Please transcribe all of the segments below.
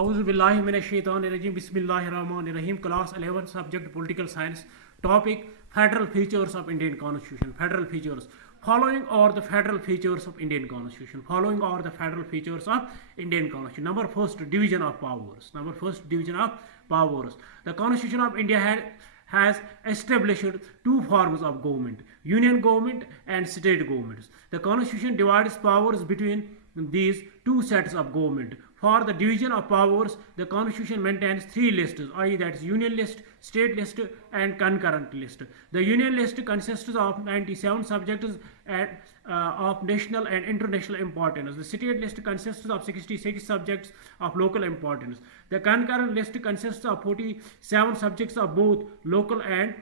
Auzu billahi minash shaitanir rajim. Bismillahir rahmanir rahim. Class 11, subject political science. Topic: federal features of Indian Constitution. Federal features. Following are the federal features of Indian Constitution. Following are the federal features of Indian Constitution. Number first, division of powers. Number first, division of powers. The Constitution of India has established two forms of government: union government and state governments. The Constitution divides powers between these two sets of government. For the division of powers, the Constitution maintains three lists, i.e. that is union list, state list and concurrent list. The union list consists of 97 subjects of national and international importance. The state list consists of 66 subjects of local importance. The concurrent list consists of 47 subjects of both local and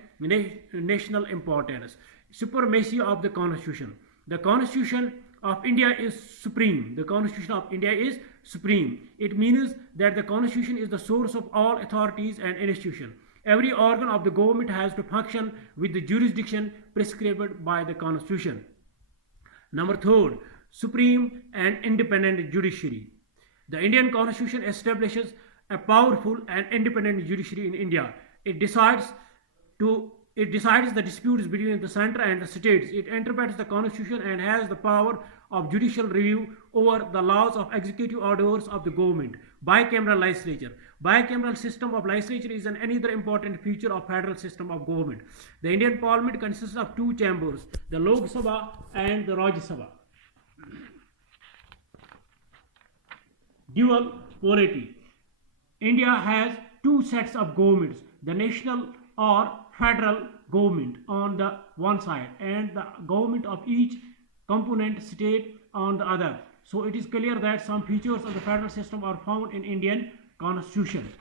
national importance. Supremacy of the Constitution. The Constitution of India is supreme. The Constitution of India is supreme. It means that the Constitution is the source of all authorities and institutions. Every organ of the government has to function with the jurisdiction prescribed by the Constitution. Number third, supreme and independent judiciary. The Indian Constitution establishes a powerful and independent judiciary in India. It decides the disputes between the center and the states. It interprets the Constitution and has the power of judicial review over the laws of executive orders of the government. Bicameral legislature. Bicameral system of legislature is another important feature of federal system of government. The Indian Parliament consists of two chambers, the Lok Sabha and the Rajya Sabha. Dual polity. India has two sets of governments, the national or federal government on the one side and the government of each component state on the other. So it is clear that some features of the federal system are found in Indian Constitution.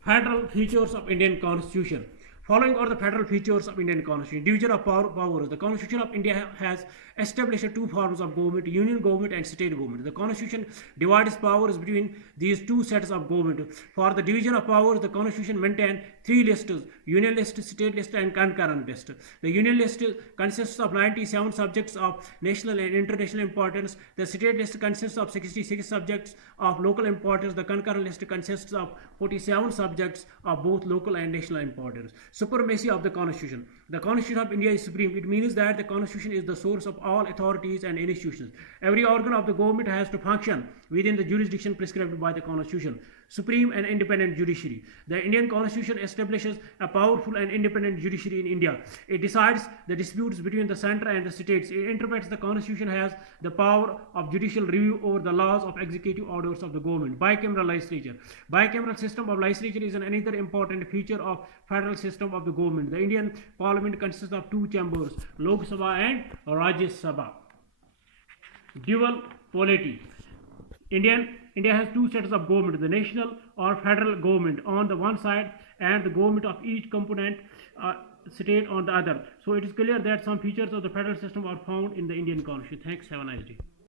Federal features of Indian Constitution. Following are the federal features of Indian Constitution. Division of powers. The Constitution of India has established two forms of government: union government and state government. The Constitution divides powers between these two sets of government. For the division of powers, the Constitution maintains three lists: union list, state list and concurrent list. The union list consists of 97 subjects of national and international importance. The state list consists of 66 subjects of local importance. The concurrent list consists of 47 subjects of both local and national importance. Supremacy of the Constitution. The Constitution of India is supreme. It means that the Constitution is the source of all authorities and institutions. Every organ of the government has to function within the jurisdiction prescribed by the Constitution. Supreme and independent judiciary. The Indian Constitution establishes a powerful and independent judiciary in India. It decides the disputes between the center and the states. It interprets the Constitution, has the power of judicial review over the laws of executive orders of the government. Bicameral legislature. Bicameral system of legislature is another important feature of federal system of the government. The Indian Parliament consists of two chambers, Lok Sabha and Rajya Sabha. Dual polity. India has two sets of government, the national or federal government on the one side and the government of each component state on the other. So it is clear that some features of the federal system are found in the Indian Constitution. Thanks. Have a nice day.